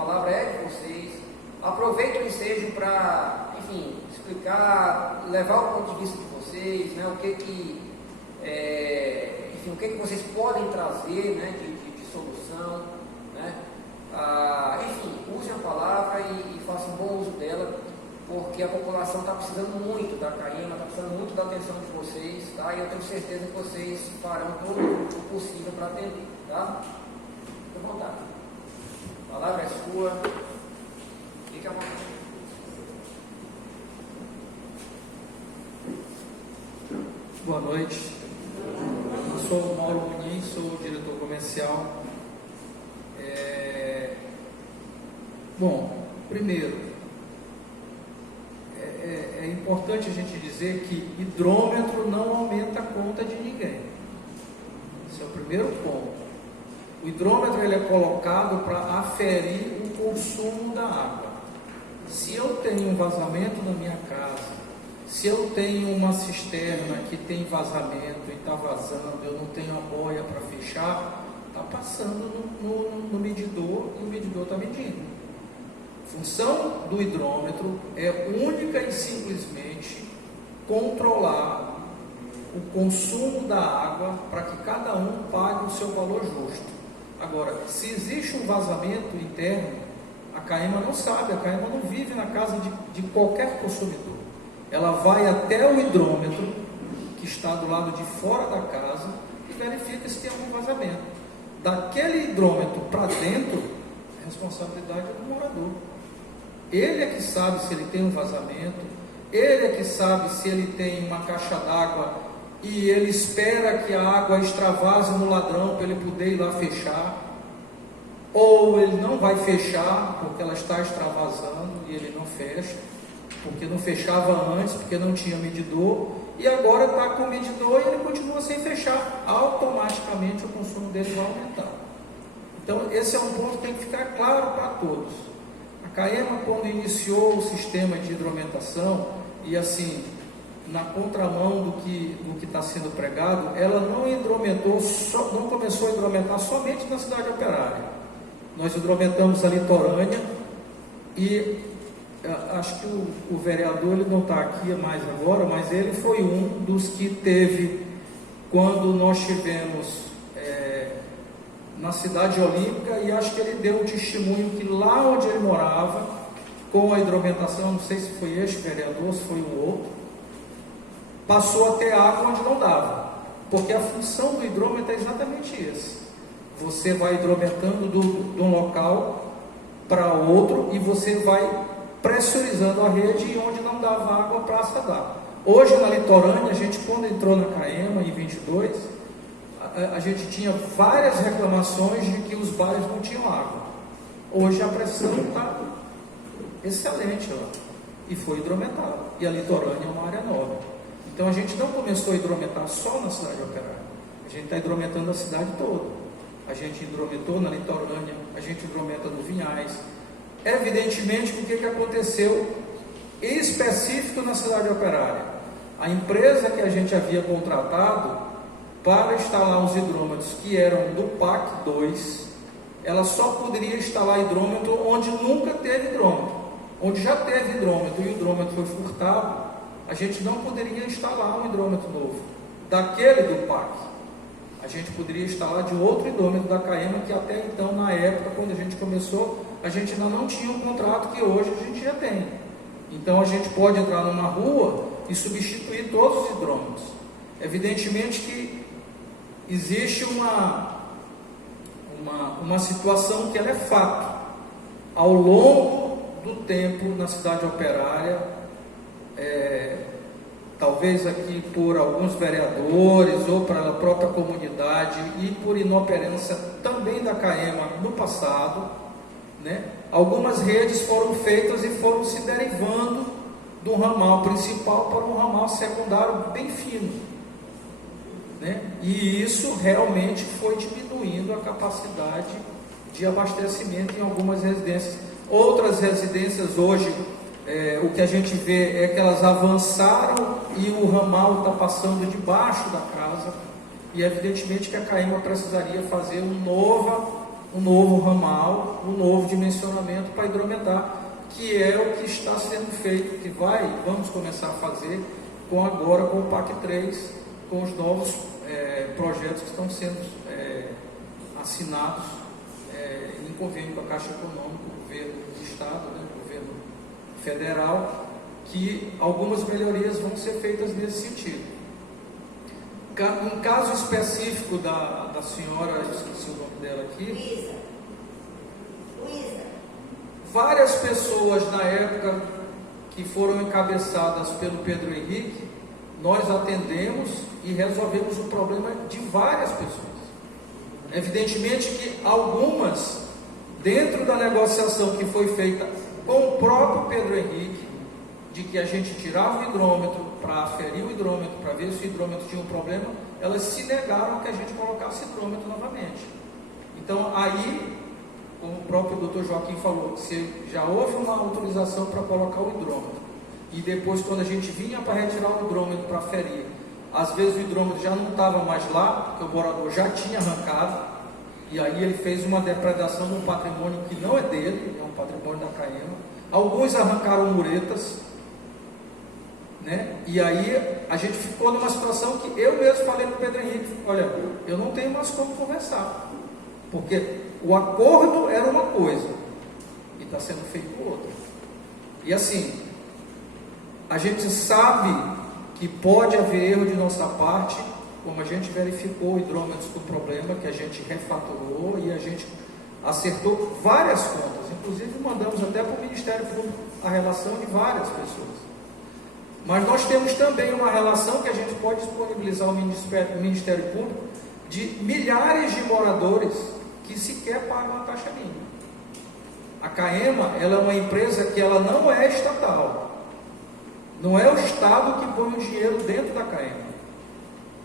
palavra é de vocês. Aproveite o ensejo para, enfim, explicar, levar o ponto de vista de vocês, né, o que vocês podem trazer, né, de solução, né? Enfim, usem a palavra e façam bom uso dela, porque a população está precisando muito da CAEMA, está precisando muito da atenção de vocês, tá? E eu tenho certeza que vocês farão todo o possível para atender, tá? Fique à vontade. A palavra é sua. Fique à vontade. Boa noite. Eu sou o Mauro Muniz, sou o diretor comercial. Bom, primeiro, é importante a gente dizer que hidrômetro não aumenta a conta de ninguém. Esse é o primeiro ponto. O hidrômetro ele é colocado para aferir o consumo da água. Se eu tenho um vazamento na minha casa, se eu tenho uma cisterna que tem vazamento e está vazando, eu não tenho a boia para fechar, está passando no medidor e o medidor está medindo. A função do hidrômetro é única e simplesmente controlar o consumo da água para que cada um pague o seu valor justo. Agora, se existe um vazamento interno, a CAEMA não sabe, a CAEMA não vive na casa de qualquer consumidor. Ela vai até o hidrômetro, que está do lado de fora da casa, e verifica se tem algum vazamento. Daquele hidrômetro para dentro, a responsabilidade é do morador. Ele é que sabe se ele tem um vazamento, ele é que sabe se ele tem uma caixa d'água e ele espera que a água extravase no ladrão para ele poder ir lá fechar, ou ele não vai fechar porque ela está extravasando e ele não fecha, porque não fechava antes, porque não tinha medidor, e agora está com o medidor e ele continua sem fechar. Automaticamente o consumo dele vai aumentar. Então esse é um ponto que tem que ficar claro para todos. A CAEMA, quando iniciou o sistema de hidrometação, e assim, na contramão do que está sendo pregado, ela não começou a hidrometar somente na cidade operária. Nós hidrometamos a litorânea e acho que o vereador ele não está aqui mais agora, mas ele foi um dos que teve, quando nós tivemos na cidade olímpica, e acho que ele deu um testemunho que lá onde ele morava, com a hidrometação, não sei se foi este vereador, se foi um outro, passou a ter água onde não dava, porque a função do hidrômetro é exatamente essa. Você vai hidrometando de um local para outro e você vai pressurizando a rede, e onde não dava água passa a dar. Hoje na litorânea, a gente quando entrou na CAEMA em 22, a gente tinha várias reclamações de que os bairros não tinham água. Hoje a pressão está excelente lá, e foi hidrometado, e a litorânea é uma área nobre. Então a gente não começou a hidrometar só na cidade operária, a gente está hidrometando a cidade toda. A gente hidrometou na litorânea, a gente hidrometa no Vinhais. Evidentemente, o que aconteceu específico na cidade operária? A empresa que a gente havia contratado para instalar os hidrômetros, que eram do PAC 2, ela só poderia instalar hidrômetro onde nunca teve hidrômetro. Onde já teve hidrômetro e o hidrômetro foi furtado, a gente não poderia instalar um hidrômetro novo, daquele do PAC. A gente poderia instalar de outro hidrômetro da CAEMA, que até então, na época, quando a gente começou, a gente ainda não tinha um contrato que hoje a gente já tem. Então a gente pode entrar numa rua e substituir todos os hidrômetros. Evidentemente que existe uma situação que ela é fato. Ao longo do tempo na cidade operária, talvez aqui por alguns vereadores ou pela própria comunidade e por inoperância também da CAEMA no passado, né, algumas redes foram feitas e foram se derivando do ramal principal para um ramal secundário bem fino, né, e isso realmente foi diminuindo a capacidade de abastecimento em algumas residências. Outras residências hoje, o que a gente vê é que elas avançaram e o ramal está passando debaixo da casa, e evidentemente que a CAEMA precisaria fazer um novo ramal, um novo dimensionamento para hidrometar, que é o que está sendo feito, que vamos começar a fazer agora com o PAC 3, com os novos projetos que estão sendo assinados em convênio com a Caixa Econômica, o governo do Estado, né, o governo federal, que algumas melhorias vão ser feitas nesse sentido. Um caso específico da senhora, eu esqueci o nome dela aqui. Luísa. Várias pessoas na época que foram encabeçadas pelo Pedro Henrique, nós atendemos e resolvemos o problema de várias pessoas. Evidentemente que algumas, dentro da negociação que foi feita com o próprio Pedro Henrique, de que a gente tirava o hidrômetro para aferir o hidrômetro, para ver se o hidrômetro tinha um problema, elas se negaram que a gente colocasse hidrômetro novamente. Então aí, como o próprio Dr. Joaquim falou, se já houve uma autorização para colocar o hidrômetro, e depois quando a gente vinha para retirar o hidrômetro para aferir, às vezes o hidrômetro já não estava mais lá, porque o morador já tinha arrancado, e aí ele fez uma depredação num patrimônio que não é dele, é um patrimônio da CAEMA. Alguns arrancaram muretas, né? E aí a gente ficou numa situação que eu mesmo falei para o Pedro Henrique: olha, eu não tenho mais como conversar, porque o acordo era uma coisa e está sendo feito outra. E assim, a gente sabe que pode haver erro de nossa parte, como a gente verificou hidrômetros com problema, que a gente refatorou e a gente acertou várias contas, inclusive mandamos até para o Ministério Público a relação de várias pessoas. Mas nós temos também uma relação que a gente pode disponibilizar ao Ministério Público de milhares de moradores que sequer pagam a taxa mínima. A CAEMA, ela é uma empresa que ela não é estatal. Não é o Estado que põe o dinheiro dentro da CAEMA.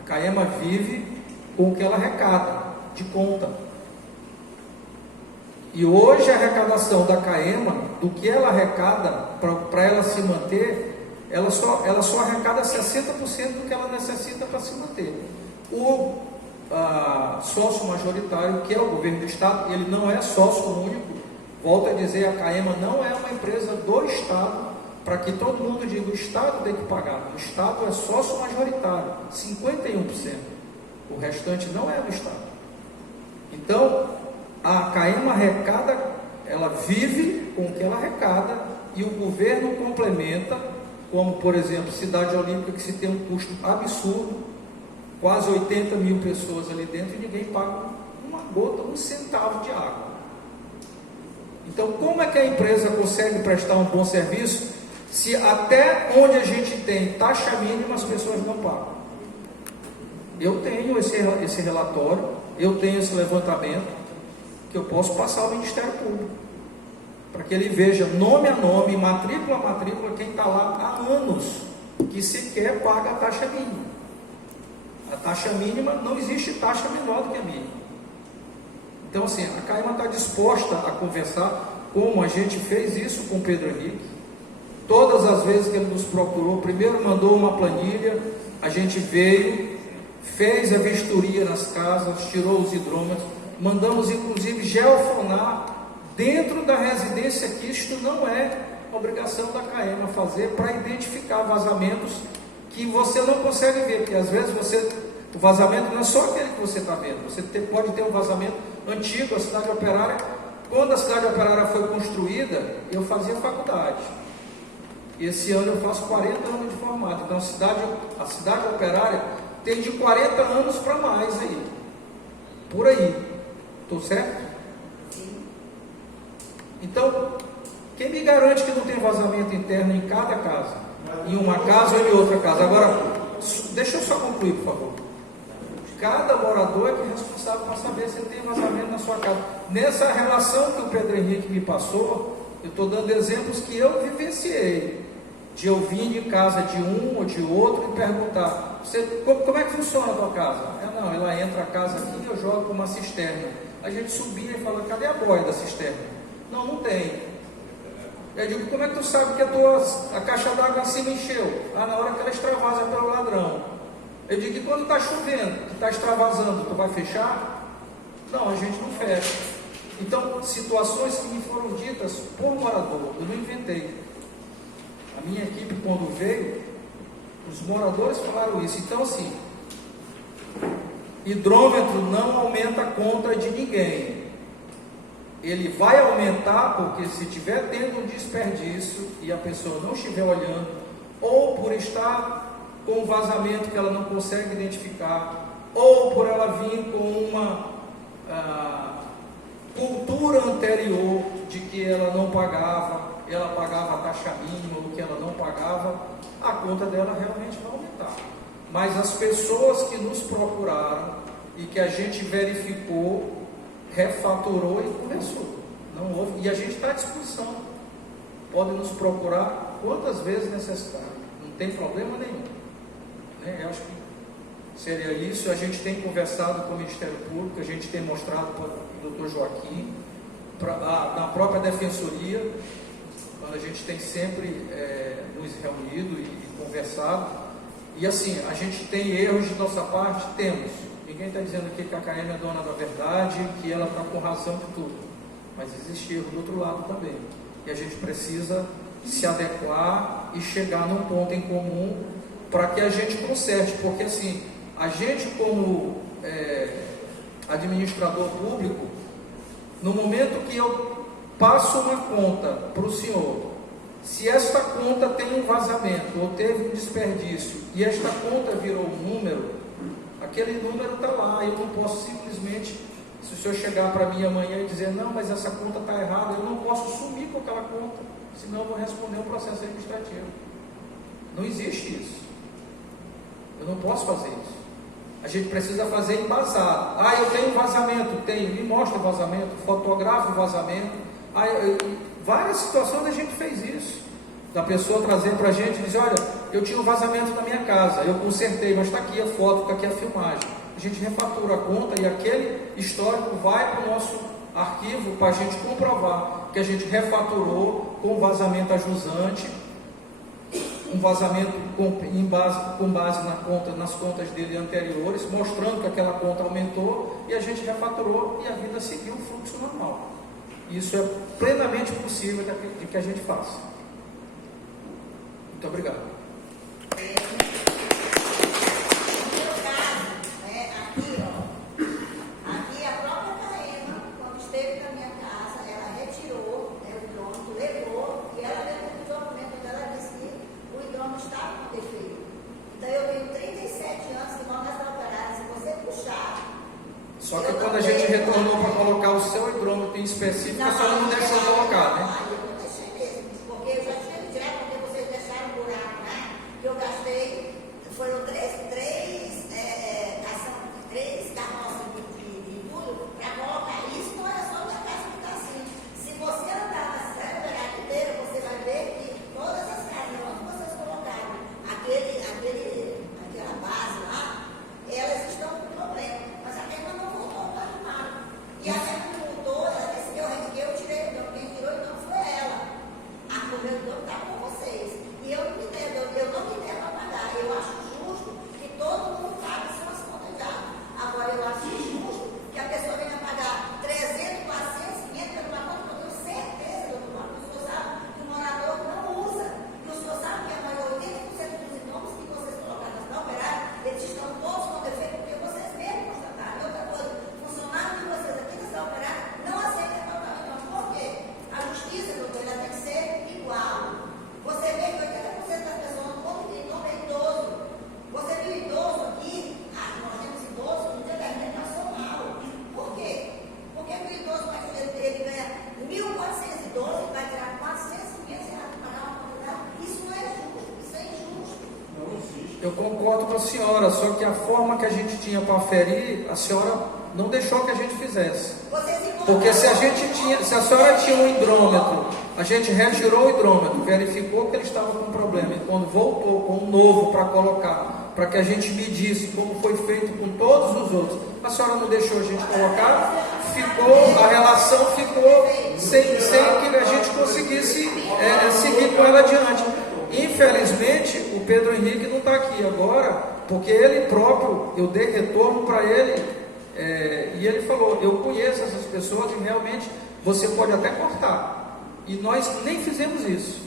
A CAEMA vive com o que ela arrecada, de conta. E hoje a arrecadação da CAEMA, do que ela arrecada, para ela se manter, ela só arrecada 60% do que ela necessita para se manter. O sócio majoritário, que é o governo do Estado, ele não é sócio único. Volto a dizer, a CAEMA não é uma empresa do Estado, para que todo mundo diga: o Estado tem que pagar. O Estado é sócio majoritário, 51%. O restante não é do Estado. Então, a CAEMA arrecada, ela vive com o que ela arrecada, e o governo complementa, como por exemplo, Cidade Olímpica, que se tem um custo absurdo, quase 80 mil pessoas ali dentro, e ninguém paga uma gota, um centavo de água. Então, como é que a empresa consegue prestar um bom serviço, se até onde a gente tem taxa mínima as pessoas não pagam? Eu tenho esse relatório, eu tenho esse levantamento, que eu posso passar ao Ministério Público, para que ele veja nome a nome, matrícula a matrícula, quem está lá há anos, que sequer paga a taxa mínima. A taxa mínima, não existe taxa menor do que a mínima. Então assim, a CAEMA está disposta a conversar, como a gente fez isso com o Pedro Henrique. Todas as vezes que ele nos procurou, primeiro mandou uma planilha, a gente veio, fez a vistoria nas casas, tirou os hidrômetros, mandamos inclusive geofonar dentro da residência, que isto não é obrigação da CAEMA fazer, para identificar vazamentos que você não consegue ver, porque às vezes o vazamento não é só aquele que você está vendo, você pode ter um vazamento antigo. A cidade operária, quando a cidade operária foi construída, eu fazia faculdade, e esse ano eu faço 40 anos de formado, então a cidade operária tem de 40 anos para mais aí, por aí, estou certo? Então, quem me garante que não tem vazamento interno em cada casa? Em uma casa ou em outra casa? Agora, deixa eu só concluir, por favor. Cada morador é que é responsável para saber se tem vazamento na sua casa. Nessa relação que o Pedro Henrique me passou, eu estou dando exemplos que eu vivenciei. De eu vir de casa de um ou de outro e perguntar: como é que funciona a tua casa? Não, ela entra a casa aqui e eu jogo com uma cisterna. A gente subia e fala: cadê a boia da cisterna? Não tem. Eu digo: como é que tu sabe que a caixa d'água em cima encheu? Na hora que ela extravasa pelo ladrão. Eu digo: e quando está chovendo, que está extravasando, tu vai fechar? Não, a gente não fecha. Então, situações que me foram ditas por morador, eu não inventei. A minha equipe, quando veio, os moradores falaram isso. Então, assim, hidrômetro não aumenta a conta de ninguém. Ele vai aumentar porque se estiver tendo um desperdício e a pessoa não estiver olhando, ou por estar com um vazamento que ela não consegue identificar, ou por ela vir com uma cultura anterior de que ela não pagava, ela pagava a taxa mínima, ou que ela não pagava, a conta dela realmente vai aumentar. Mas as pessoas que nos procuraram e que a gente verificou, refaturou e começou. Não houve, e a gente está à disposição. Podem nos procurar quantas vezes necessário. Não tem problema nenhum. Eu acho que seria isso. A gente tem conversado com o Ministério Público, a gente tem mostrado para o Dr. Joaquim, na própria Defensoria, quando a gente tem sempre nos reunido e conversado. E assim, a gente tem erros de nossa parte? Temos. Ninguém está dizendo aqui que a KM é dona da verdade, que ela está com razão de tudo. Mas existe erro do outro lado também. E a gente precisa se adequar e chegar num ponto em comum para que a gente conserte. Porque assim, a gente como administrador público, no momento que eu passo uma conta para o senhor, se esta conta tem um vazamento ou teve um desperdício e esta conta virou um número, aquele número está lá. Eu não posso simplesmente, se o senhor chegar para mim amanhã e dizer, não, mas essa conta está errada, eu não posso sumir com aquela conta, senão eu vou responder um processo administrativo. Não existe isso. Eu não posso fazer isso. A gente precisa fazer embasado. Eu tenho um vazamento, me mostra o vazamento, fotografa o vazamento. Várias situações a gente fez isso. Da pessoa trazer para a gente e dizer, olha, eu tinha um vazamento na minha casa, eu consertei, mas está aqui a foto, está aqui a filmagem. A gente refatura a conta e aquele histórico vai para o nosso arquivo para a gente comprovar que a gente refaturou com vazamento ajusante, um vazamento com base nas contas dele anteriores, mostrando que aquela conta aumentou e a gente refaturou e a vida seguiu o fluxo normal. Isso é plenamente possível de que a gente faça. Muito obrigado. Aqui a própria Caema, quando esteve na minha casa, ela retirou o hidrômetro, levou, e ela levou o documento dela, disse que o hidrômetro estava com defeito. Então eu tenho 37 anos que não nessa operada, se você puxar. Só que quando a gente retornou para colocar o seu hidrômetro em específico, a senhora não deixou colocar, né? Eu não deixei mesmo, porque eu já tinha direto, porque vocês deixaram um buraco, né? Que eu gastei, foram três carroças de tudo para colocar isso. Não era só minha casa que está assim. Se você andar na cidade operária inteira, você vai ver que todas as casas onde vocês colocaram aquela base lá, elas estão com problema. Mas a Caima não voltou para arrumar. E a Caima não voltou, ela disse que eu tirei o nome. Quem tirou não foi ela. O meu nome está com vocês. E eu não me devo pagar. Eu acho justo que todo mundo pague suas contas já. Agora eu acho justo que a pessoa venha pagar 300, 400, 500 pela conta, que eu tenho certeza, doutor Marcos, que o senhor sabe que o morador não usa. E o senhor sabe que a maioria, 80% dos nomes que vocês colocaram na operária, eles estão todos com defeito, porque vocês mesmos constataram. E outra coisa, funcionário de vocês aqui nessa operária não aceita tratamento. Por quê? A justiça, doutor, ela tem que ser igual. Você vê que 80% das pessoas não podem ter nome é idoso. Você viu idoso aqui? Nós temos idosos no determinado nacional. Por quê? Porque o idoso ele ganha 1.412 e vai tirar 400, 500 reais para pagar uma comunidade. Isso não é justo, isso é injusto. Não existe. Eu concordo com a senhora, só que a forma que a gente tinha para aferir, a senhora não deixou que a gente fizesse. Porque se a senhora tinha um hidrômetro, a gente retirou o hidrômetro, verificou que ele estava com problema, e quando voltou com um novo para colocar, para que a gente medisse como foi feito com todos os outros, a senhora não deixou a gente colocar, a relação ficou sem que a gente conseguisse seguir com ela adiante. Infelizmente, o Pedro Henrique não está aqui agora, porque ele próprio, eu dei retorno para ele E ele falou, eu conheço essas pessoas e realmente você pode até cortar. E nós nem fizemos isso.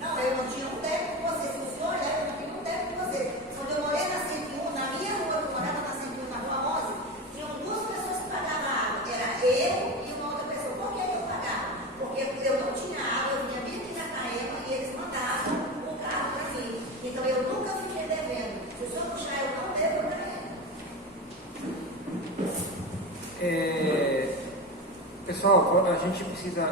Não, eu não tinha um débito com você. Se o senhor leva, eu não tinha um débito com você. Quando eu morei na 101, na minha rua, eu morava na 101, na rua 11, tinham duas pessoas que pagavam água. Era eu e uma outra pessoa. Por que eu pagava? Porque eu não tinha água, eu vinha bem aqui na Caema e eles mandavam o carro para mim. Então eu nunca fiquei devendo. Se o senhor puxar, eu não devo para ele. Pessoal, a gente precisa